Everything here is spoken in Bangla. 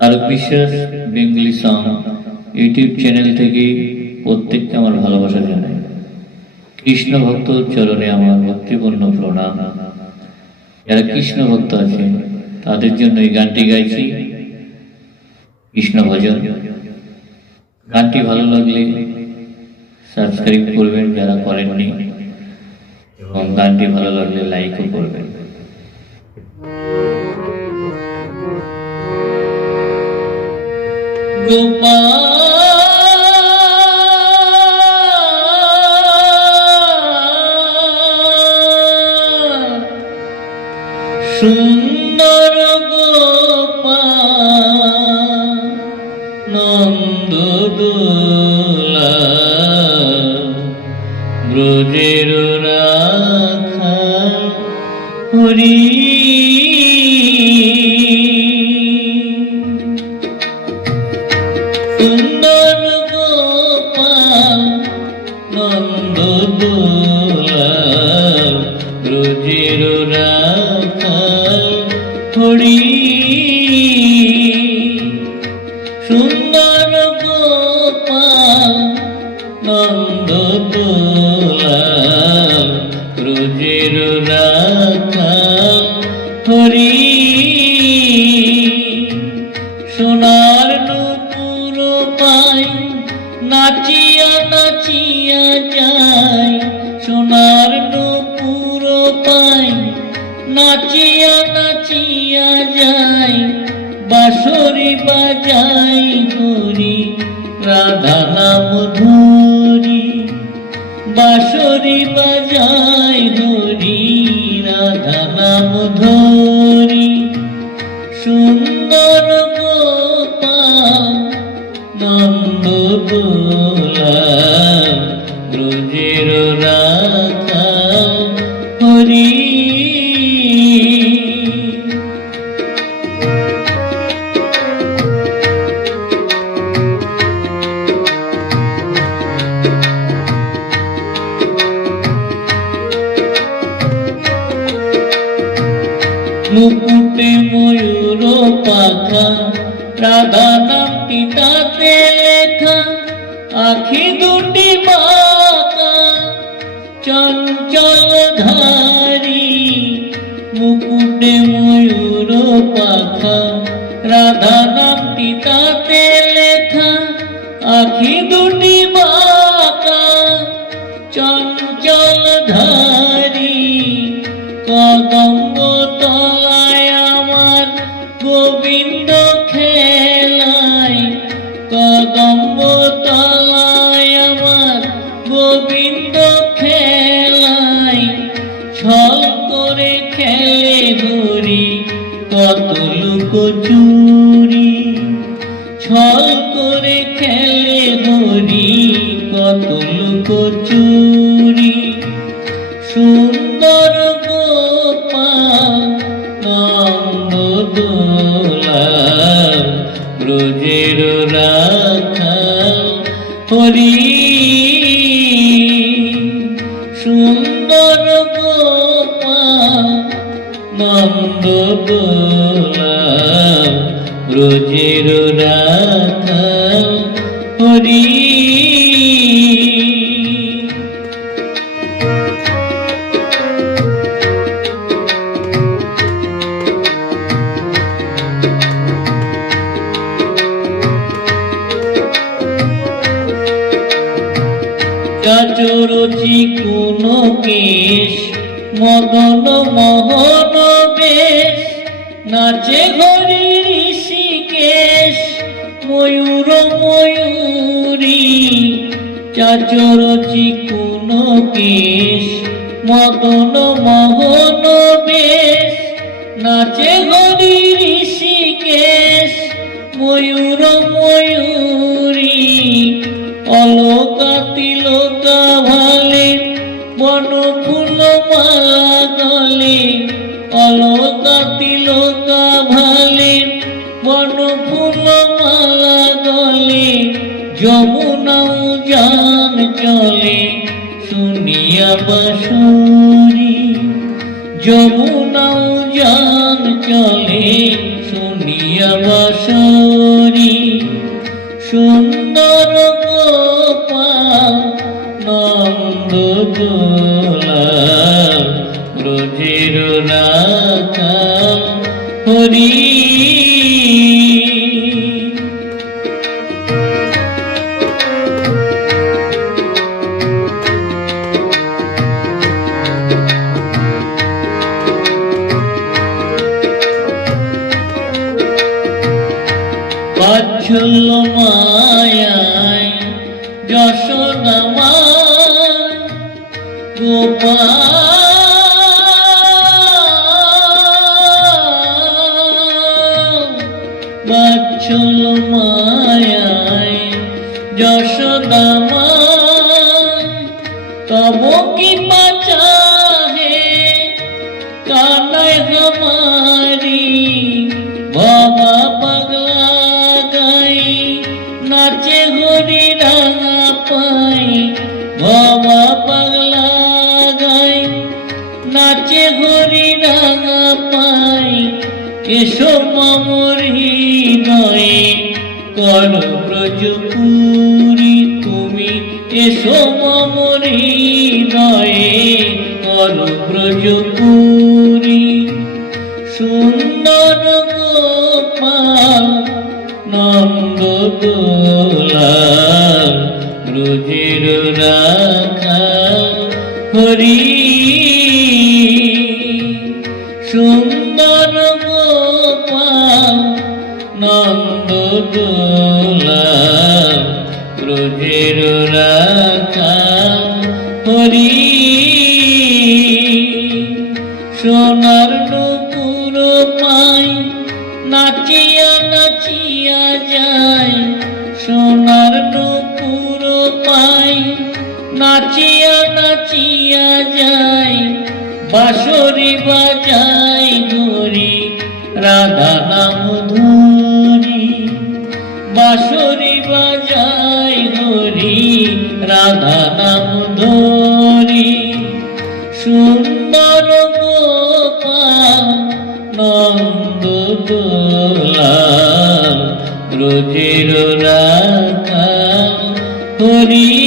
তারক বিশ্বাস বেঙ্গলি সং ইউটিউব চ্যানেল থেকে প্রত্যেককে আমার ভালোবাসা জানাই। কৃষ্ণ ভক্ত চরণে আমার ভক্তিপূর্ণ প্রণাম। যারা কৃষ্ণ ভক্ত আছেন, তাদের জন্য এই গানটি গাইছি। কৃষ্ণ ভজন। গানটি ভালো লাগলে সাবস্ক্রাইব করবেন যারা করেননি, এবং গানটি ভালো লাগলে লাইকও করবেন। গোপাল হরি সুন্দর গোপাল নন্দ দোলা ব্রজের রাখা হরি নাচিয়া নাচিয়া যায় বাঁশরি বাজাই হরি রাধা নাম ধরি। বাঁশরি বাজাই হরি রাধা নাম ধরি। সুন্দর নন্দ ব্রজের রাখা, হরি মুকুটে ময়ূর পাখা, রাধা নামটি তাতে লেখা, আখি দুটি বাঁকা চঞ্চল ধারি, মুকুটে ময়ূর পাখা, রাধা নামটি তাতে লেখা, আখি দুটি বাঁকা চঞ্চল ধারি কদম্ব লোক চুরি ছল করে খেলে হরি কত লোক চুরি চাচরচি কোন কেশ মদন মোহন বেশ। নাচে ঘরে ঋষিকেশ, ময়ূর ময়ূরী। চাচরচি কোন কেশ মদন মোহন যমুনাও জান চলে শুনিয়া বাসুরি যমুনাও জান চলে শুনিয়া বাসুরি সুন্দর গোপাল নন্দ বাৎসল্য মায়ায় যশোদা মা গোপাল। বাৎসল্য মায়ায় যশোদা মামরি নয়। কর ব্রজপুরি, তুমি এসো মামরি নয়। কর ব্রজপুরি, সুন্দর গোপাল, নন্দ দোলাল, ব্রজের রাখা হরি সোনার নুপুর পাই নাচিয়া নাচিয়া যায়। সোনার নুপুর পাই নাচিয়া নাচিয়া যায়। বাঁশরি বাজায় ধরি রোজের রাখা হরি